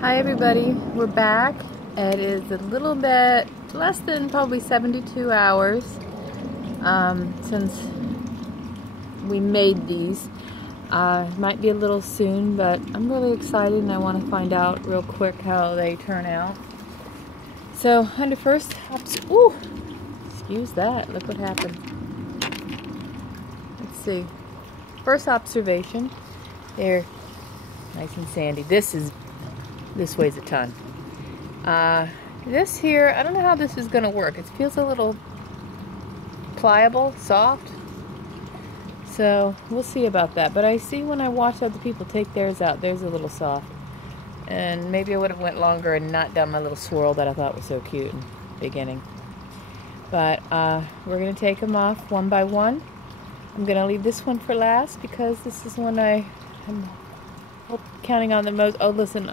Hi everybody, we're back. It is a little bit less than probably 72 hours since we made these. Might be a little soon, but I'm really excited and I want to find out real quick how they turn out. So, under first, ooh, excuse that, look what happened. Let's see. First observation, they're nice and sandy. This weighs a ton. This here, I don't know how this is going to work. It feels a little pliable, soft. So we'll see about that. But I see when I watch other people take theirs out, theirs a little soft. And maybe I would have went longer and not done my little swirl that I thought was so cute in the beginning. But we're going to take them off one by one. I'm going to leave this one for last because this is one I'm counting on the most. Oh, listen,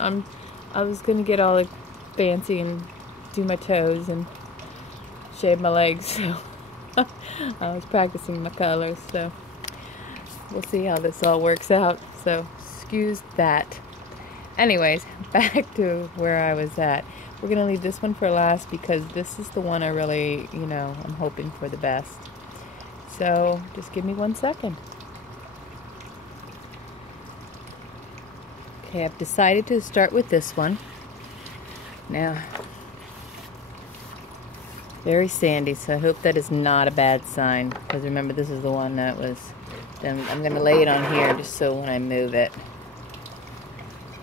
I was going to get all like fancy and do my toes and shave my legs, so I was practicing my colors, so we'll see how this all works out, so excuse that. Anyways, back to where I was at. We're going to leave this one for last because this is the one I really, I'm hoping for the best. So just give me 1 second. Okay, I've decided to start with this one. Now, very sandy, so I hope that is not a bad sign. Because remember, this is the one that was... Then I'm going to lay it on here just so when I move it.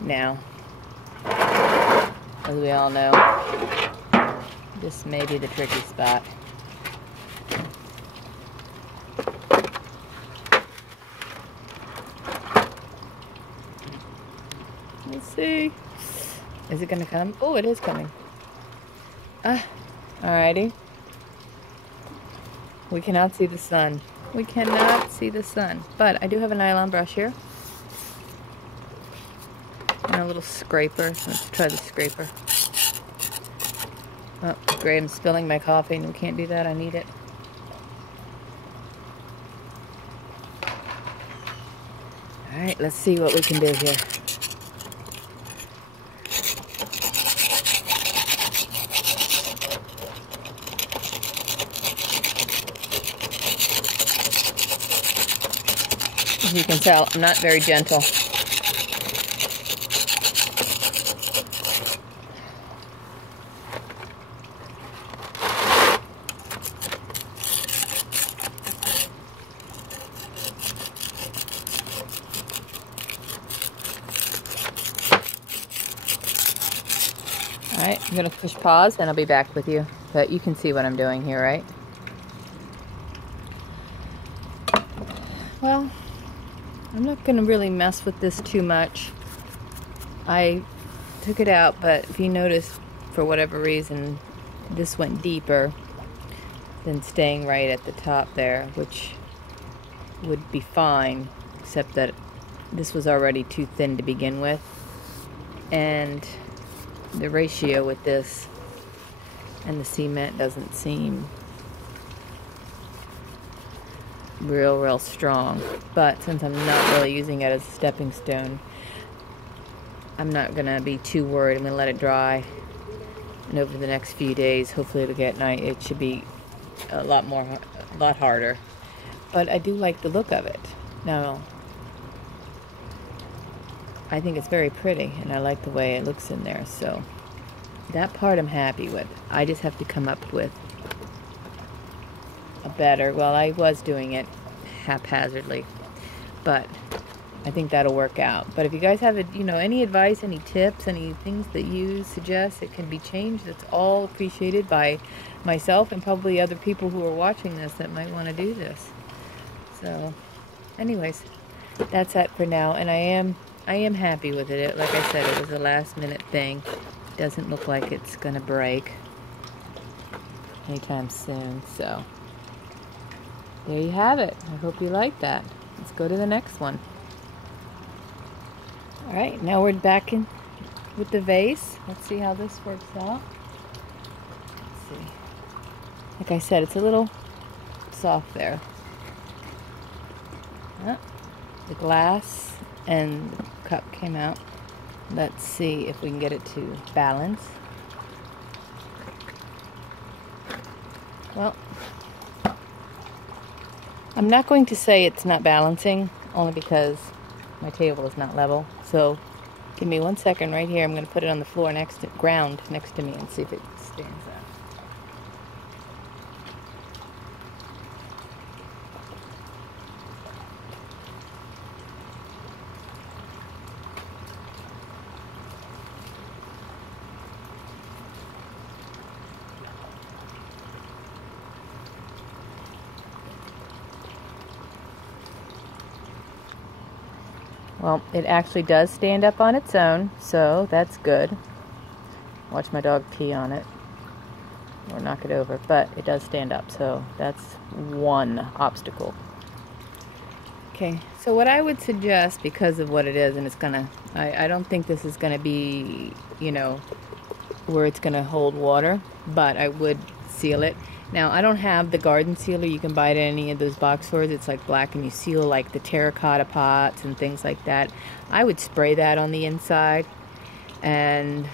Now, as we all know, this may be the tricky spot. Let's see. Is it going to come? Oh, it is coming. Alrighty. We cannot see the sun. We cannot see the sun. But I do have a nylon brush here. And a little scraper. Let's try the scraper. Oh, great. I'm spilling my coffee and we can't do that. I need it. Alright, let's see what we can do here. As you can tell, I'm not very gentle. Alright, I'm going to push pause and I'll be back with you. But you can see what I'm doing here, right? Well, I'm not going to really mess with this too much. I took it out, but if you notice, for whatever reason, this went deeper than staying right at the top there, which would be fine, except that this was already too thin to begin with. And the ratio with this and the cement doesn't seem real strong, but since I'm not really using it as a stepping stone, I'm not gonna be too worried. I'm gonna let it dry, and over the next few days, hopefully it'll get nice. It should be a lot harder, but I do like the look of it. Now, I think it's very pretty, and I like the way it looks in there, so that part I'm happy with. I just have to come up with a better, well, I was doing it haphazardly, but I think that'll work out. But if you guys have any advice, any tips, any things that you suggest it can be changed, that's all appreciated by myself and probably other people who are watching this that might want to do this. So anyways, that's it for now, and I am happy with it. Like I said, it was a last minute thing. It doesn't look like it's gonna break anytime soon, so there you have it. I hope you like that. Let's go to the next one. Alright, now we're back in with the vase. Let's see how this works out. Let's see. Like I said, it's a little soft there. The glass and the cup came out. Let's see if we can get it to balance. Well, I'm not going to say it's not balancing, only because my table is not level. So give me 1 second right here. I'm going to put it on the floor ground next to me and see if it stands up. Well, it actually does stand up on its own, so that's good. Watch my dog pee on it or knock it over, but it does stand up, so that's one obstacle. Okay, so what I would suggest, because of what it is, and it's gonna, I don't think this is gonna be, you know, where it's gonna hold water, but I would seal it. Now, I don't have the garden sealer you can buy at any of those box stores. It's like black, and you seal like the terracotta pots and things like that. I would spray that on the inside and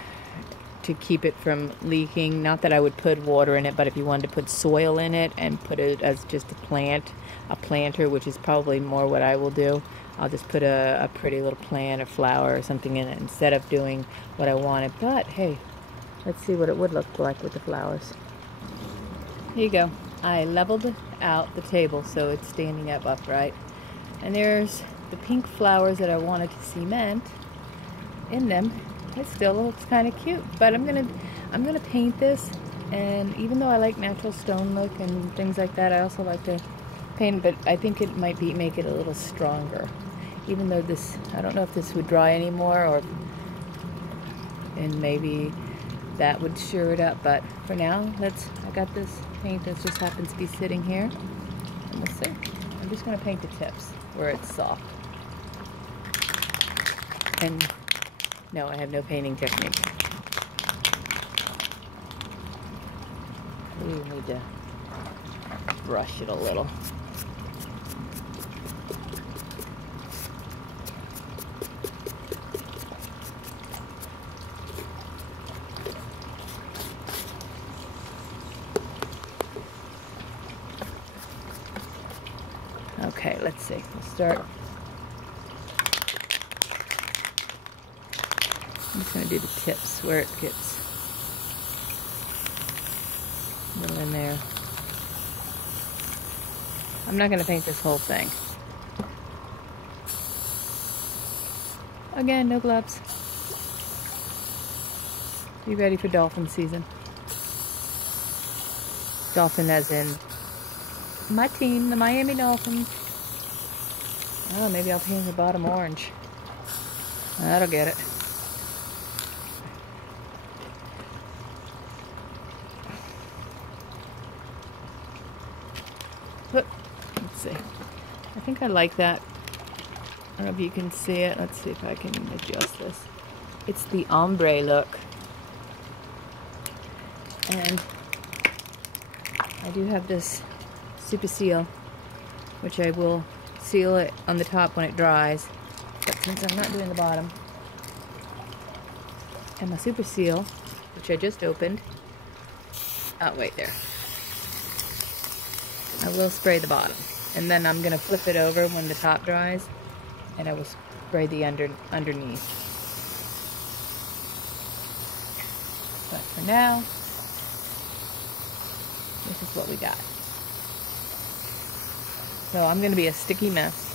to keep it from leaking. Not that I would put water in it, but if you wanted to put soil in it and put it as just a planter, which is probably more what I will do. I'll just put a pretty little plant or flower or something in it instead of doing what I wanted. But hey, let's see what it would look like with the flowers. Here you go. I leveled out the table so it's standing up upright. And there's the pink flowers that I wanted to cement in them. It still looks kind of cute, but I'm gonna paint this. And even though I like natural stone look and things like that, I also like to paint. But I think it might make it a little stronger. Even though this, I don't know if this would dry anymore, and maybe that would sure it up. But for now, I got this paint that just happens to be sitting here. And we'll see. I'm just gonna paint the tips where it's soft. And no, I have no painting technique. We need to brush it a little. Okay, let's see. We'll start. I'm just going to do the tips where it gets a little in there. I'm not going to paint this whole thing. Again, no gloves. Be ready for dolphin season. Dolphin as in my team, the Miami Dolphins. Oh, maybe I'll paint the bottom orange. That'll get it. Let's see. I think I like that. I don't know if you can see it. Let's see if I can adjust this. It's the ombre look. And I do have this Super Seal, which I will seal it on the top when it dries. But since I'm not doing the bottom, and my Super Seal, which I just opened. Oh, wait, there. I will spray the bottom. And then I'm going to flip it over when the top dries, and I will spray the underneath. But for now, this is what we got. So I'm going to be a sticky mess.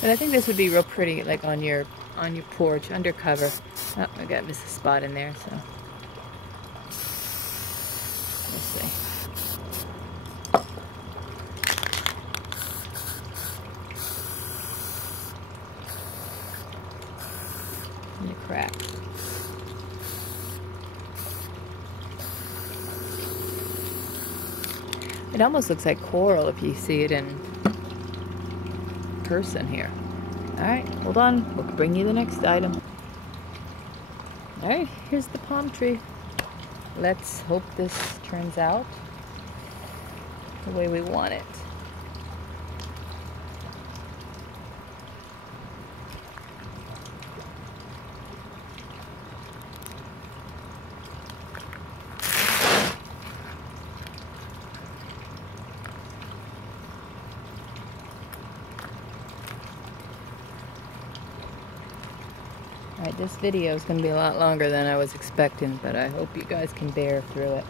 But I think this would be real pretty, like on your porch, undercover. Oh, I got this spot in there, so we'll see. And a crack. It almost looks like coral if you see it in person here. Alright, hold on. We'll bring you the next item. Alright, here's the palm tree. Let's hope this turns out the way we want it. Alright, this video is going to be a lot longer than I was expecting, but I hope you guys can bear through it.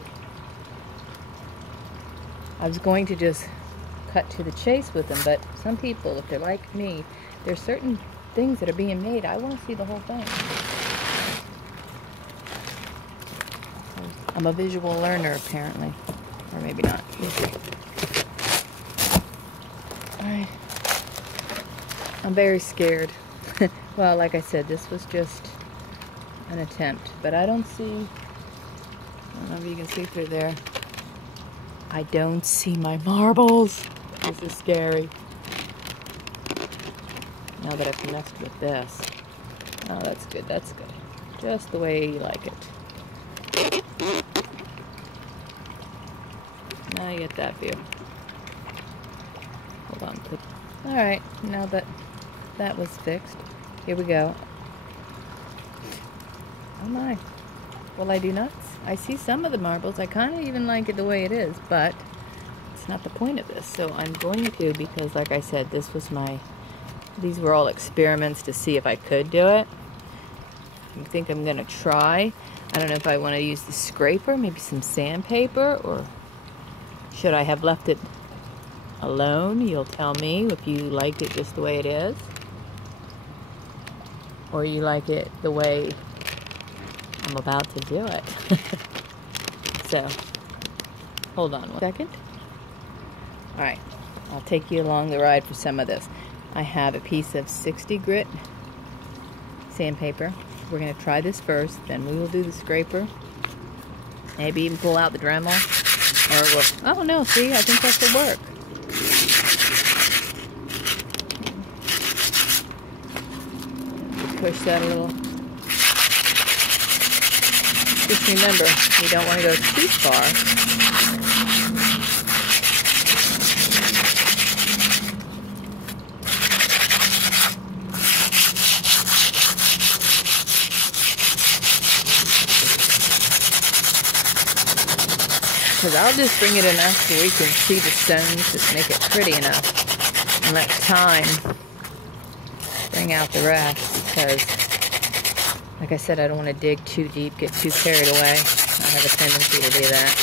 I was going to just cut to the chase with them, but some people, if they're like me, there's certain things that are being made. I want to see the whole thing. I'm a visual learner, apparently. Or maybe not. Alright. I'm very scared. Well, like I said, this was just an attempt, but I don't see, I don't know if you can see through there. I don't see my marbles. This is scary. Now that I've messed with this. Oh, that's good, that's good. Just the way you like it. Now you get that view. Hold on. Alright, now that that was fixed, here we go. Oh my. Will I do nuts? I see some of the marbles. I kind of even like it the way it is, but it's not the point of this. So I'm going to, because like I said, this was these were all experiments to see if I could do it. I think I'm going to try. I don't know if I want to use the scraper, maybe some sandpaper, or should I have left it alone? You'll tell me if you liked it just the way it is, or you like it the way I'm about to do it. So, hold on 1 second. Alright, I'll take you along the ride for some of this. I have a piece of 60 grit sandpaper. We're going to try this first, then we will do the scraper. Maybe even pull out the Dremel. Or we'll, oh no, see, I think that will work. Push that a little. Just remember, you don't want to go too far. Because I'll just bring it enough so we can see the stones, just make it pretty enough. And let time bring out the rest. Because, like I said, I don't want to dig too deep, get too carried away. I have a tendency to do that.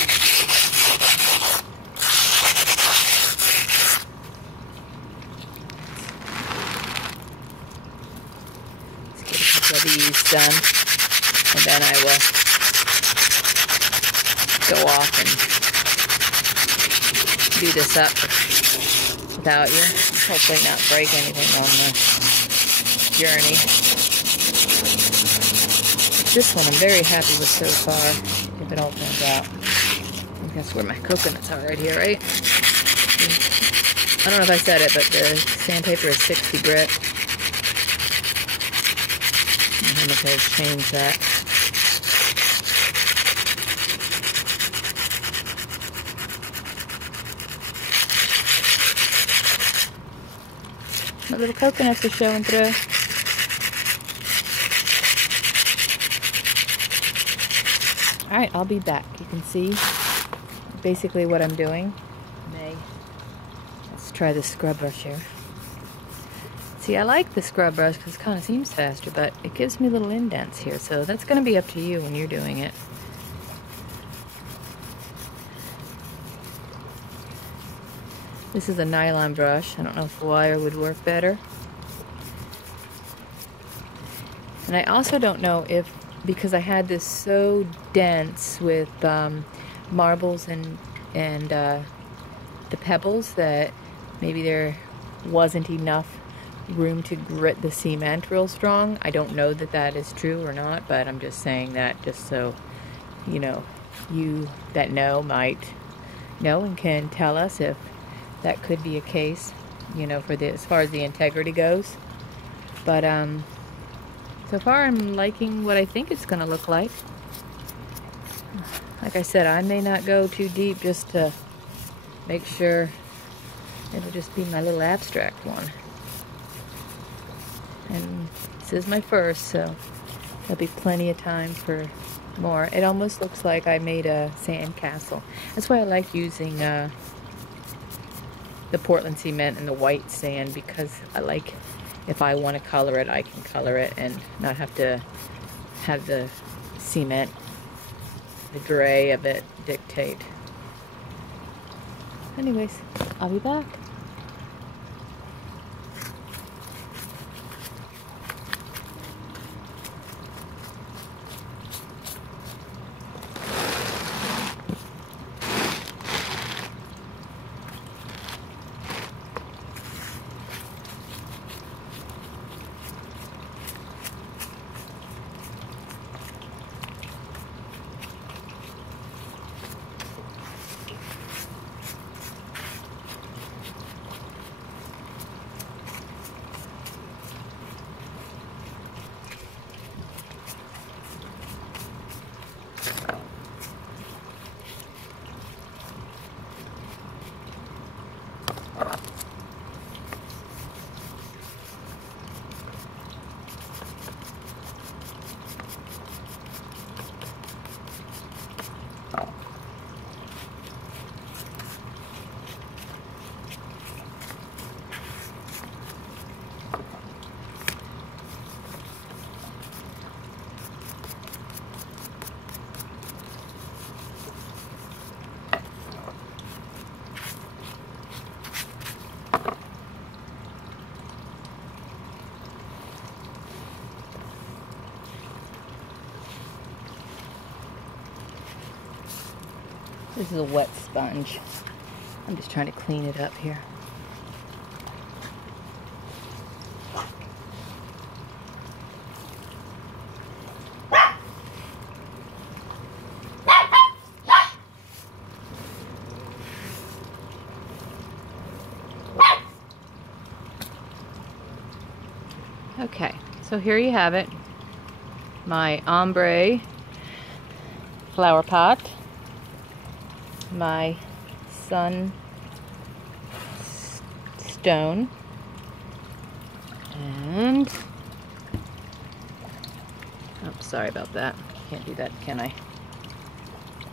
Let's get a couple of these done. And then I will go off and do this up without you. Hopefully not break anything on the journey. This one I'm very happy with so far, if it all turns out. I think that's where my coconuts are, right here, right? I don't know if I said it, but the sandpaper is 60 grit. I'm going to change that. My little coconuts are showing through. Alright, I'll be back. You can see basically what I'm doing. Let's try the scrub brush here. See, I like the scrub brush because it kind of seems faster, but it gives me little indents here, so that's going to be up to you when you're doing it. This is a nylon brush. I don't know if wire would work better. And I also don't know if, because I had this so dense with marbles and the pebbles, that maybe there wasn't enough room to grit the cement real strong. I don't know that that is true or not, but I'm just saying that just so, you know, you that know might know and can tell us if that could be a case, you know, for the, as far as the integrity goes. But so far I'm liking what I think it's going to look like. Like I said, I may not go too deep just to make sure it'll just be my little abstract one. And this is my first, so there'll be plenty of time for more. It almost looks like I made a sand castle. That's why I like using the Portland cement and the white sand, because I like, if I want to color it, I can color it and not have to have the cement, the gray of it, dictate. Anyways, I'll be back. This is a wet sponge. I'm just trying to clean it up here. Okay, so here you have it. My ombre flower pot. My sun stone, and oh, sorry about that. Can't do that, can I?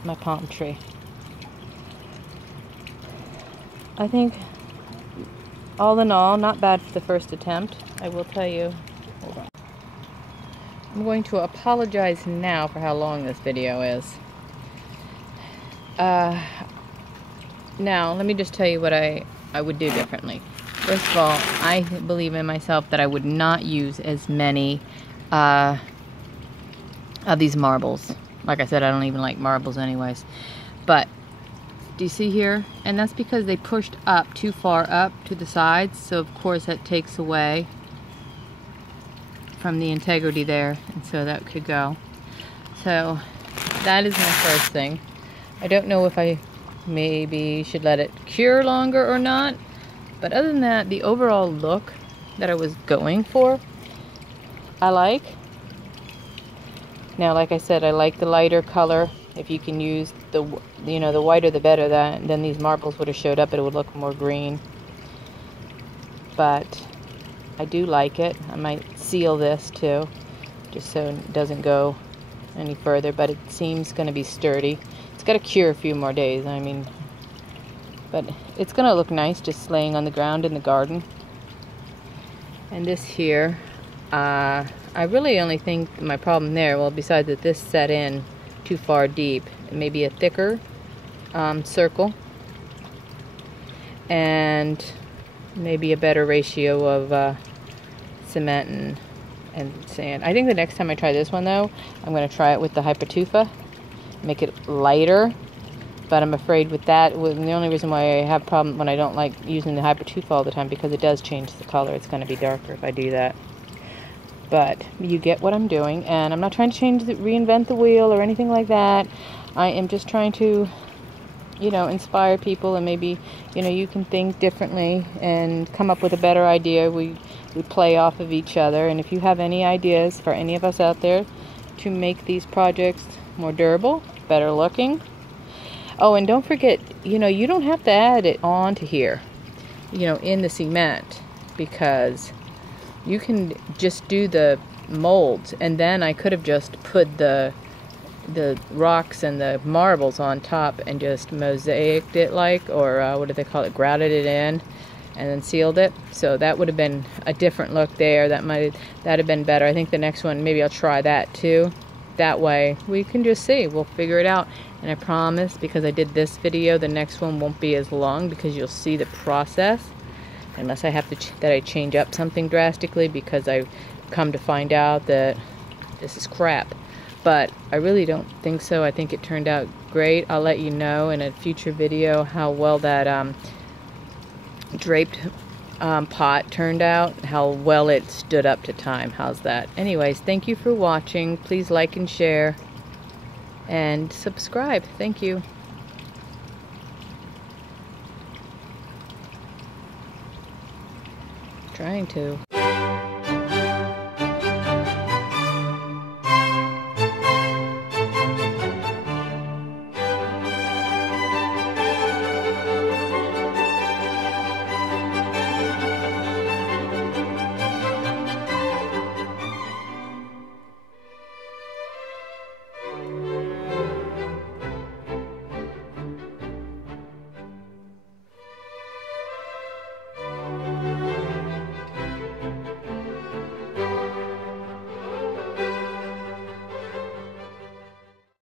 My palm tree. I think all in all, not bad for the first attempt. I will tell you. Hold on. I'm going to apologize now for how long this video is. Now, let me just tell you what I would do differently. First of all, I believe in myself that I would not use as many of these marbles. Like I said, I don't even like marbles anyways. But, do you see here? And that's because they pushed up too far up to the sides. So, of course, that takes away from the integrity there. And so that could go. So, that is my first thing. I don't know if I maybe should let it cure longer or not, but other than that, the overall look that I was going for, I like. Now, like I said, I like the lighter color. If you can use the, you know, the whiter the better, then these marbles would have showed up, it would look more green. But I do like it. I might seal this too, just so it doesn't go any further, but it seems going to be sturdy. Got to cure a few more days, I mean, but it's gonna look nice just laying on the ground in the garden. And this here, I really only think my problem there, well, besides that this set in too far deep, maybe a thicker circle and maybe a better ratio of cement and sand. I think the next time I try this one though, I'm going to try it with the Hypertufa. Make it lighter, but I'm afraid with that, the only reason why I have a problem when I don't like using the Hypertufa all the time, because it does change the color. It's going to be darker if I do that. But you get what I'm doing, and I'm not trying to reinvent the wheel or anything like that. I am just trying to, you know, inspire people, and maybe, you know, you can think differently and come up with a better idea. We we play off of each other. And if you have any ideas for any of us out there to make these projects more durable, better looking. Oh, and don't forget, you know, you don't have to add it on to here, you know, in the cement, because you can just do the molds, and then I could have just put the rocks and the marbles on top and just mosaicked it, like, or what do they call it, grouted it in and then sealed it. So that would have been a different look there. That'd have been better. I think the next one, maybe I'll try that too. That way we can just see, we'll figure it out. And I promise, because I did this video, the next one won't be as long, because you'll see the process, unless I have to that I change up something drastically, because I've come to find out that this is crap. But I really don't think so. I think it turned out great. I'll let you know in a future video how well that draped pot turned out, how well it stood up to time. How's that? Anyways, thank you for watching. Please like and share and subscribe. Thank you. Trying to.